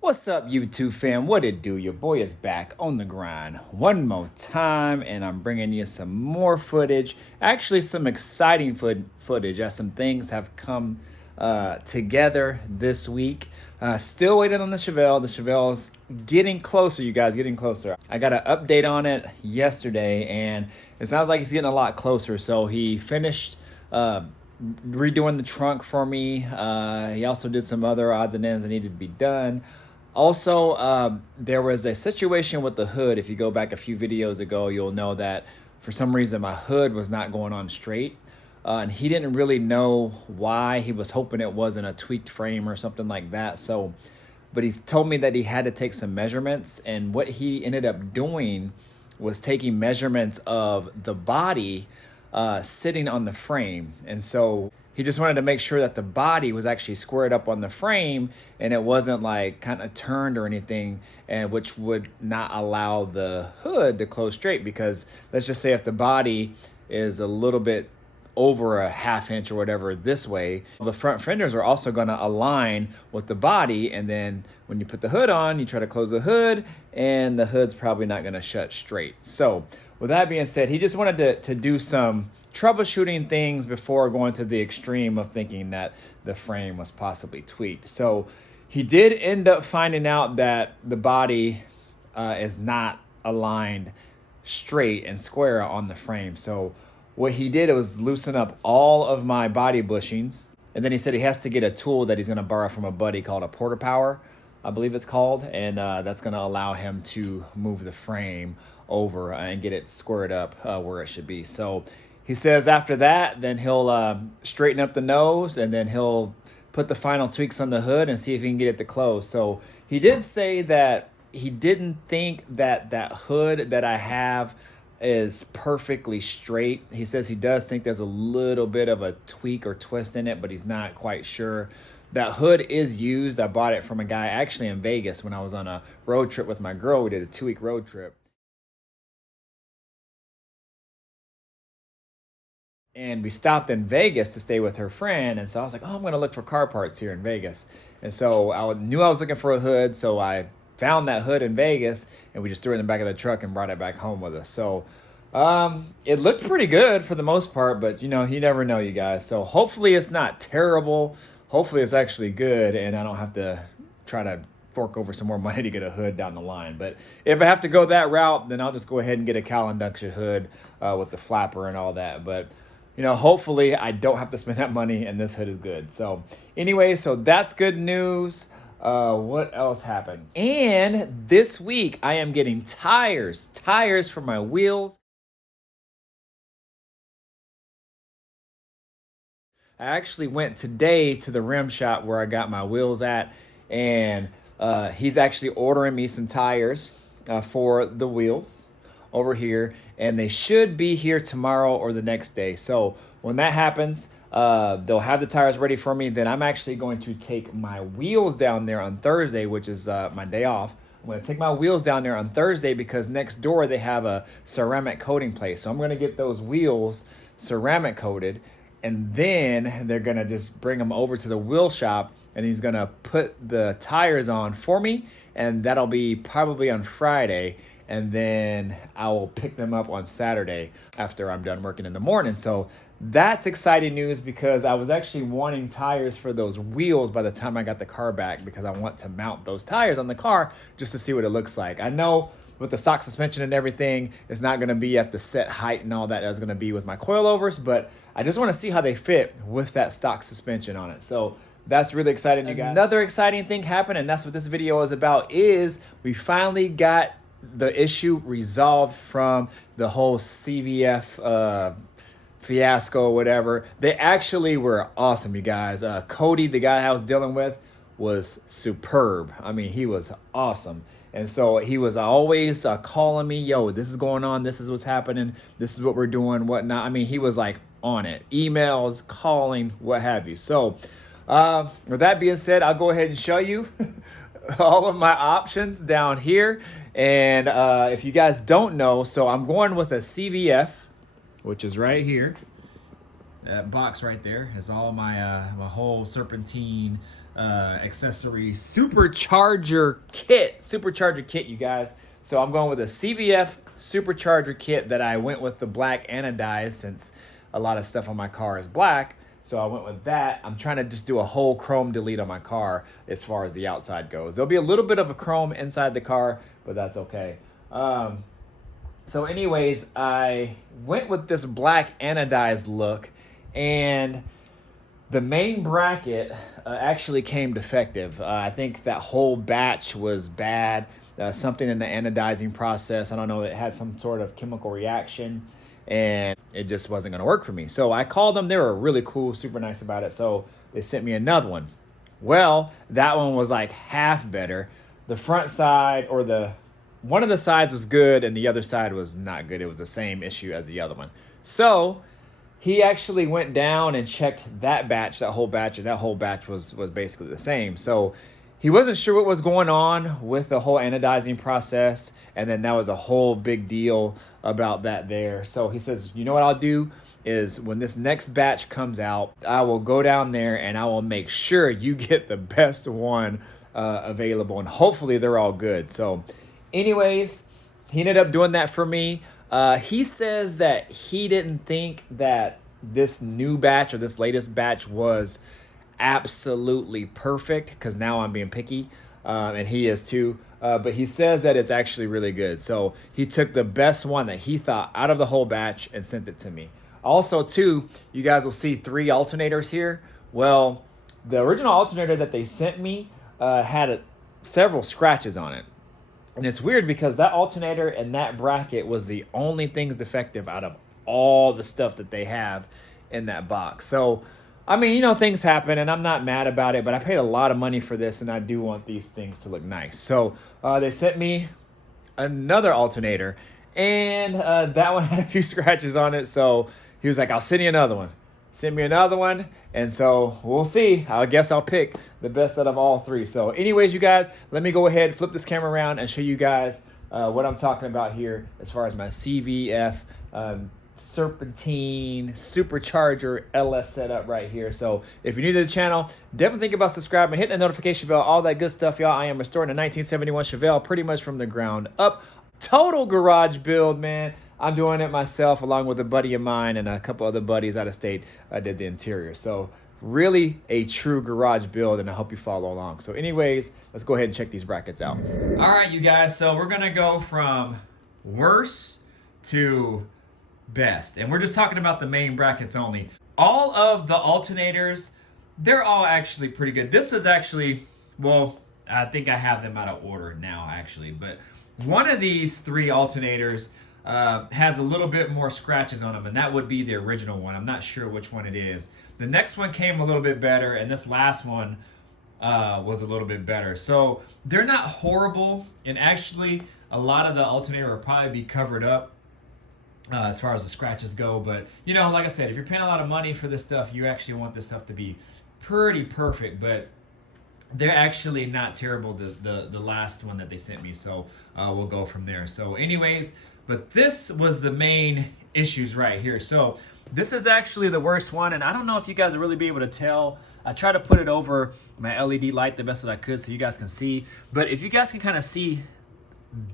What's up, YouTube fam? What it do? Your boy is back on the grind one more time, and I'm bringing you some more footage. Actually, some exciting footage as some things have come together this week. Still waiting on the Chevelle. The Chevelle's getting closer, you guys, getting closer. I got an update on it yesterday, and it sounds like he's getting a lot closer. So he finished redoing the trunk for me. He also did some other odds and ends that needed to be done. Also, there was a situation with the hood. If you go back a few videos ago, you'll know that for some reason my hood was not going on straight. And he didn't really know why. He was hoping it wasn't a tweaked frame or something like that. But he told me that he had to take some measurements. And what he ended up doing was taking measurements of the body sitting on the frame. And so he just wanted to make sure that the body was actually squared up on the frame and it wasn't like kind of turned or anything, and which would not allow the hood to close straight. Because let's just say if the body is a little bit over a ½ inch or whatever this way, the front fenders are also going to align with the body, and then when you put the hood on, you try to close the hood and the hood's probably not going to shut straight. So with that being said, he just wanted to do some troubleshooting things before going to the extreme of thinking that the frame was possibly tweaked. So he did end up finding out that the body is not aligned straight and square on the frame. So what he did was loosen up all of my body bushings, and then he said he has to get a tool that he's going to borrow from a buddy called a Porta Power, I believe it's called, and that's going to allow him to move the frame over and get it squared up where it should be. So he says after that, then he'll straighten up the nose, and then he'll put the final tweaks on the hood and see if he can get it to close. So he did say that he didn't think that that hood that I have is perfectly straight. He says he does think there's a little bit of a tweak or twist in it, but he's not quite sure. That hood is used. I bought it from a guy actually in Vegas when I was on a road trip with my girl. We did a 2-week road trip. And we stopped in Vegas to stay with her friend. And so I was like, oh, I'm going to look for car parts here in Vegas. And so I knew I was looking for a hood. So I found that hood in Vegas, and we just threw it in the back of the truck and brought it back home with us. So it looked pretty good for the most part, but you know, you never know, you guys. So hopefully it's not terrible. Hopefully it's actually good, and I don't have to try to fork over some more money to get a hood down the line. But if I have to go that route, then I'll just go ahead and get a cowl induction hood with the flapper and all that. But you know, hopefully I don't have to spend that money, and this hood is good. So anyway, so that's good news. What else happened? And this week I am getting tires for my wheels. I actually went today to the rim shop where I got my wheels at, and he's actually ordering me some tires for the wheels over here, and they should be here tomorrow or the next day. So when that happens, they'll have the tires ready for me. Then I'm actually going to take my wheels down there on Thursday, which is my day off. I'm going to take my wheels down there on Thursday because next door they have a ceramic coating place. So I'm going to get those wheels ceramic coated, and then they're going to just bring them over to the wheel shop, and he's going to put the tires on for me, and that'll be probably on Friday. And then I will pick them up on Saturday after I'm done working in the morning. So that's exciting news because I was actually wanting tires for those wheels by the time I got the car back, because I want to mount those tires on the car just to see what it looks like. I know with the stock suspension and everything, it's not going to be at the set height and all that as going to be with my coilovers, but I just want to see how they fit with that stock suspension on it. So that's really exciting, you guys. Another exciting thing happened, and that's what this video is about, is we finally got the issue resolved from the whole CVF fiasco or whatever. They actually were awesome, you guys. Cody, the guy I was dealing with, was superb. I mean, he was awesome. And so he was always calling me, yo, this is going on, this is what's happening, this is what we're doing, whatnot. I mean, he was like on it. Emails, calling, what have you. So with that being said, I'll go ahead and show you all of my options down here. And if you guys don't know, so I'm going with a CVF, which is right here. That box right there is all my my whole Serpentine accessory supercharger kit, you guys. So I'm going with a CVF supercharger kit that I went with the black anodized, since a lot of stuff on my car is black. So I went with that. I'm trying to just do a whole chrome delete on my car as far as the outside goes. There'll be a little bit of a chrome inside the car, but that's okay. So anyways, I went with this black anodized look, and the main bracket actually came defective. I think that whole batch was bad. Something in the anodizing process, I don't know, it had some sort of chemical reaction, and it just wasn't going to work for me. So I called them. They were really cool, super nice about it. So they sent me another one. Well, that one was like half better. The front side, or one of the sides was good and the other side was not good. It was the same issue as the other one. So he actually went down and checked that batch, that whole batch, and that whole batch was basically the same. So he wasn't sure what was going on with the whole anodizing process, and then that was a whole big deal about that there. So he says, you know what I'll do is, when this next batch comes out, I will go down there and I will make sure you get the best one available, and hopefully they're all good. So anyways, he ended up doing that for me. He says that he didn't think that this new batch, or this latest batch, was absolutely perfect, because now I'm being picky, and he is too. But he says that it's actually really good. So he took the best one that he thought out of the whole batch and sent it to me. Also too, you guys will see 3 alternators here. Well, the original alternator that they sent me had several scratches on it. And it's weird because that alternator and that bracket was the only things defective out of all the stuff that they have in that box. So, I mean, you know, things happen, and I'm not mad about it, but I paid a lot of money for this, and I do want these things to look nice. So they sent me another alternator, and that one had a few scratches on it. So he was like, I'll send you another one. Send me another one, and so we'll see. I guess I'll pick the best out of all 3. So anyways, you guys, let me go ahead, flip this camera around, and show you guys what I'm talking about here as far as my CVF Serpentine Supercharger LS setup right here. So if you're new to the channel, definitely think about subscribing, hit the notification bell, all that good stuff, y'all. I am restoring a 1971 Chevelle pretty much from the ground up. Total garage build, man. I'm doing it myself along with a buddy of mine and a couple other buddies out of state. I did the interior. So really a true garage build, and I hope you follow along. So anyways, let's go ahead and check these brackets out. All right, you guys. So we're going to go from worst to best, and we're just talking about the main brackets only. All of the alternators, they're all actually pretty good. This is actually, well, I think I have them out of order now actually, but one of these 3 alternators has a little bit more scratches on them, and that would be the original one. I'm not sure which one it is. The next one came a little bit better, and this last one was a little bit better. So they're not horrible, and actually a lot of the alternator will probably be covered up as far as the scratches go. But you know, like I said, if you're paying a lot of money for this stuff, you actually want this stuff to be pretty perfect. But they're actually not terrible, the last one that they sent me. So we'll go from there. So anyways, but this was the main issues right here. So this is actually the worst one, and I don't know if you guys will really be able to tell. I tried to put it over my LED light the best that I could so you guys can see. But if you guys can kind of see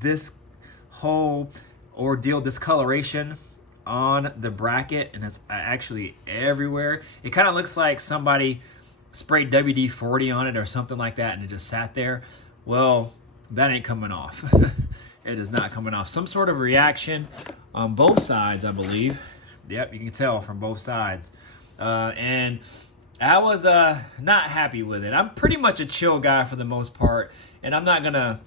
this whole ordeal discoloration on the bracket, and it's actually everywhere. It kind of looks like somebody sprayed WD-40 on it or something like that, and it just sat there. Well, that ain't coming off. It is not coming off. Some sort of reaction on both sides, I believe. Yep, you can tell from both sides. And I was not happy with it. I'm pretty much a chill guy for the most part, and I'm not gonna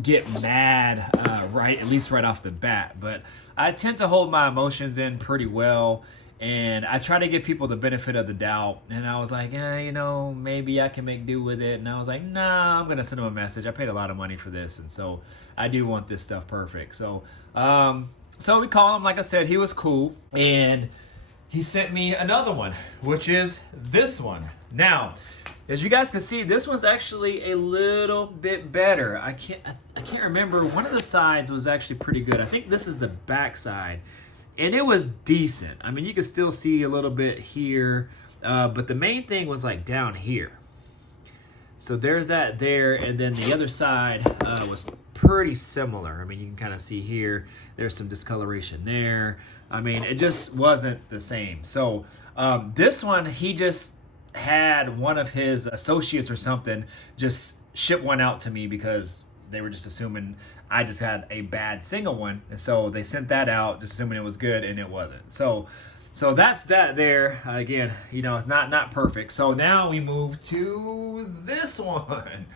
get mad at least right off the bat. But I tend to hold my emotions in pretty well, and I try to give people the benefit of the doubt. And I was like, you know, maybe I can make do with it. And I was like, nah, I'm gonna send them a message. I paid a lot of money for this, and so I do want this stuff perfect. So so we called him. Like I said, he was cool, and he sent me another one, which is this one. Now, as you guys can see, this one's actually a little bit better. I can't remember. One of the sides was actually pretty good. I think this is the back side, and it was decent. I mean, you can still see a little bit here, but the main thing was like down here. So there's that there, and then the other side was pretty similar. I mean, you can kind of see here, there's some discoloration there. I mean, it just wasn't the same. So this one, he just had one of his associates or something just ship one out to me because they were just assuming I just had a bad single one. And so they sent that out just assuming it was good, and it wasn't. So that's that there. Again, you know, it's not perfect. So now we move to this one.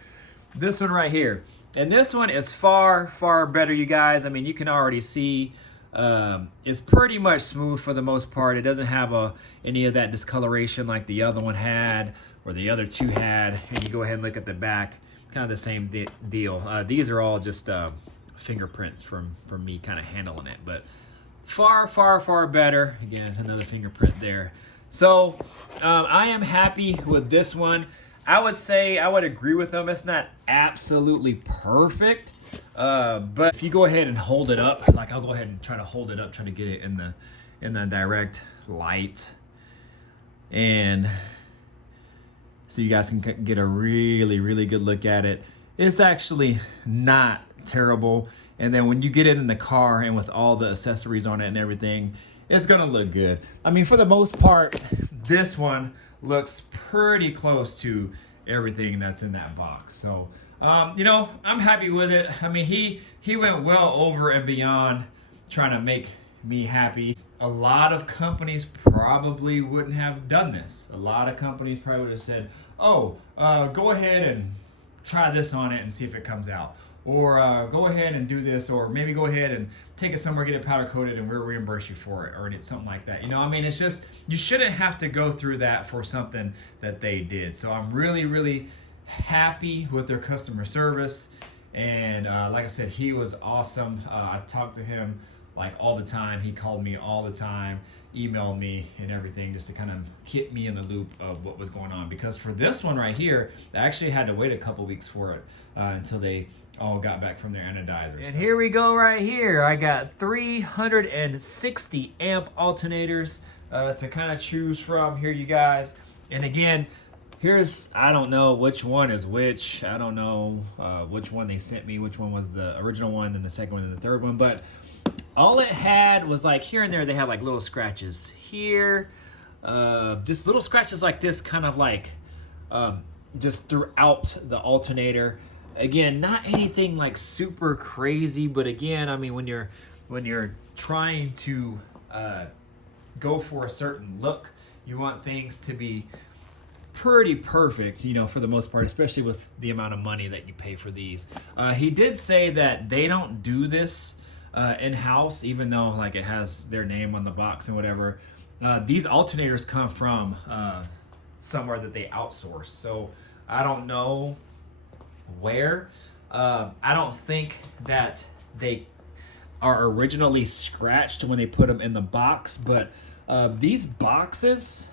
This one right here. And this one is far, far better, you guys. I mean, you can already see it's pretty much smooth for the most part. It doesn't have any of that discoloration like the other one had or the other two had. And you go ahead and look at the back, kind of the same deal. These are all just fingerprints from me kind of handling it. But far, far, far better. Again, another fingerprint there. So I am happy with this one. I would say I would agree with them. It's not absolutely perfect, but if you go ahead and hold it up, like I'll go ahead and try to hold it up, try to get it in the direct light, and so you guys can get a really, really good look at it. It's actually not terrible. And then when you get it in the car and with all the accessories on it and everything, it's gonna look good. I mean, for the most part, this one looks pretty close to everything that's in that box. So, you know, I'm happy with it. I mean, he went well over and beyond trying to make me happy. A lot of companies probably wouldn't have done this. A lot of companies probably would have said, oh, go ahead and try this on it and see if it comes out. Or go ahead and do this, or maybe go ahead and take it somewhere, get it powder coated, and we'll reimburse you for it, or something like that. You know, I mean, it's just, you shouldn't have to go through that for something that they did. So I'm really, really happy with their customer service. And like I said, he was awesome. I talked to him like all the time. He called me all the time, emailed me and everything, just to kind of keep me in the loop of what was going on. Because for this one right here, I actually had to wait a couple weeks for it until they all got back from their anodizers. And here we go right here. I got 360 amp alternators to kind of choose from here, you guys. And again, here's, I don't know which one is which. I don't know which one they sent me, which one was the original one, then the second one, and the third one. But all it had was like here and there, they had like little scratches here. Just little scratches like this, kind of like just throughout the alternator. Again, not anything like super crazy, but again, I mean, when you're trying to go for a certain look, you want things to be pretty perfect, you know, for the most part, especially with the amount of money that you pay for these. He did say that they don't do this in-house, even though like it has their name on the box and whatever. These alternators come from somewhere that they outsource, so I don't know where. I don't think that they are originally scratched when they put them in the box, but these boxes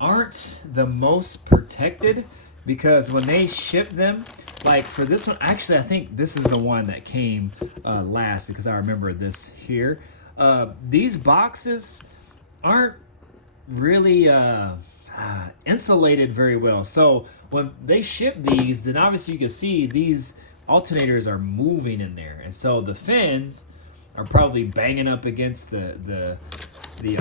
aren't the most protected, because when they ship them, like for this one, actually I think this is the one that came last, because I remember this here. These boxes aren't really insulated very well. So when they ship these, then obviously you can see these alternators are moving in there. And so the fins are probably banging up against the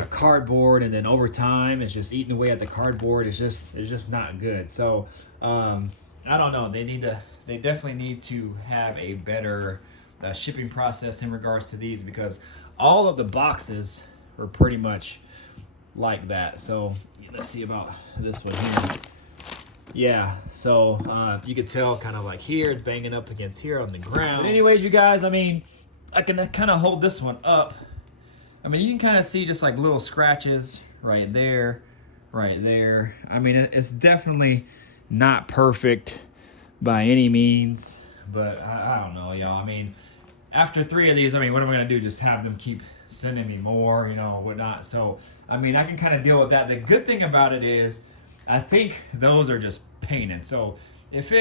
cardboard, and then over time it's just eating away at the cardboard. It's just not good. So I don't know. They definitely need to have a better shipping process in regards to these, because all of the boxes are pretty much like that. So let's see about this one here. Yeah, so you could tell kind of like here it's banging up against here on the ground. But anyways, you guys, I mean, I can kind of hold this one up. I mean, you can kind of see just like little scratches right there, right there. I mean, it's definitely not perfect by any means, but I don't know, y'all. I mean, after 3 of these, I mean, what am I gonna do? Just have them keep sending me more, you know, whatnot. So, I mean, I can kind of deal with that. The good thing about it is, I think those are just painted. So if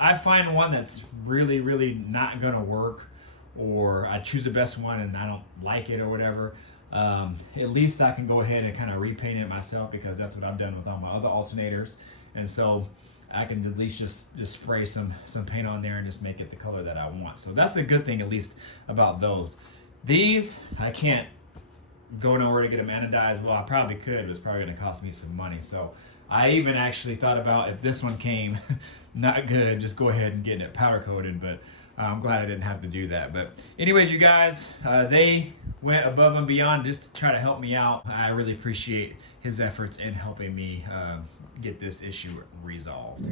I find one that's really, really not gonna work, or I choose the best one and I don't like it or whatever, at least I can go ahead and kind of repaint it myself, because that's what I've done with all my other alternators. And so I can at least just spray some paint on there and just make it the color that I want. So that's the good thing, at least, about those. These, I can't go nowhere to get them anodized. Well, I probably could, but it's probably going to cost me some money. So I even actually thought about, if this one came not good, just go ahead and get it powder coated. But I'm glad I didn't have to do that. But anyways, you guys, they went above and beyond just to try to help me out. I really appreciate his efforts in helping me get this issue resolved.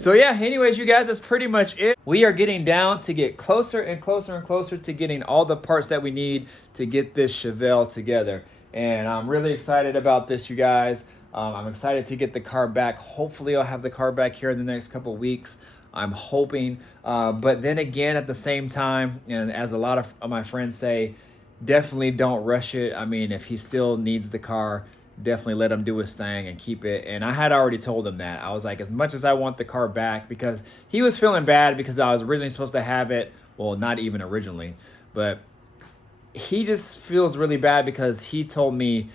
So yeah, anyways, you guys, that's pretty much it. We are getting down to get closer and closer and closer to getting all the parts that we need to get this Chevelle together. And I'm really excited about this, you guys. I'm excited to get the car back. Hopefully I'll have the car back here in the next couple weeks. I'm hoping. But then again, at the same time, and as a lot of my friends say, definitely don't rush it. I mean, if he still needs the car, definitely let him do his thing and keep it. And I had already told him that. I was like, as much as I want the car back, because he was feeling bad because I was originally supposed to have it. Well, not even originally, but he just feels really bad because he told me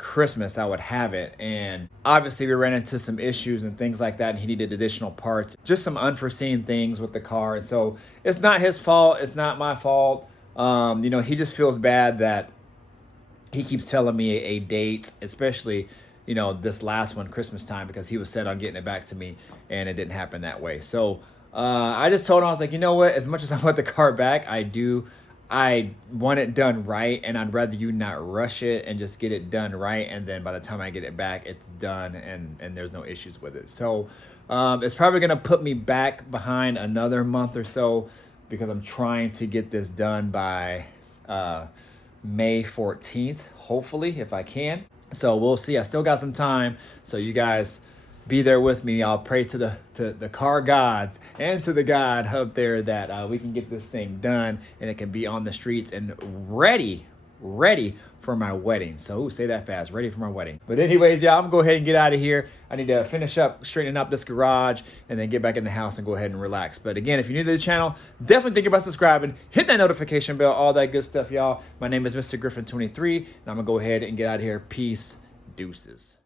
Christmas I would have it. And obviously we ran into some issues and things like that, and he needed additional parts, just some unforeseen things with the car. And so it's not his fault. It's not my fault. You know, he just feels bad that he keeps telling me a date, especially, you know, this last one, Christmas time, because he was set on getting it back to me, and it didn't happen that way. So I just told him, I was like, you know what, as much as I want the car back, I want it done right, and I'd rather you not rush it and just get it done right, and then by the time I get it back, it's done and there's no issues with it. So it's probably gonna put me back behind another month or so, because I'm trying to get this done by May 14th, hopefully, if I can. So we'll see. I still got some time, so you guys be there with me. I'll pray to the car gods and to the God up there that we can get this thing done and it can be on the streets and ready for my wedding. So say that fast, ready for my wedding. But anyways, y'all, I'm gonna go ahead and get out of here. I need to finish up straightening up this garage and then get back in the house and go ahead and relax. But again, if you're new to the channel, definitely think about subscribing, hit that notification bell, all that good stuff, y'all. My name is Mr. Griffin 23, and I'm gonna go ahead and get out of here. Peace, deuces.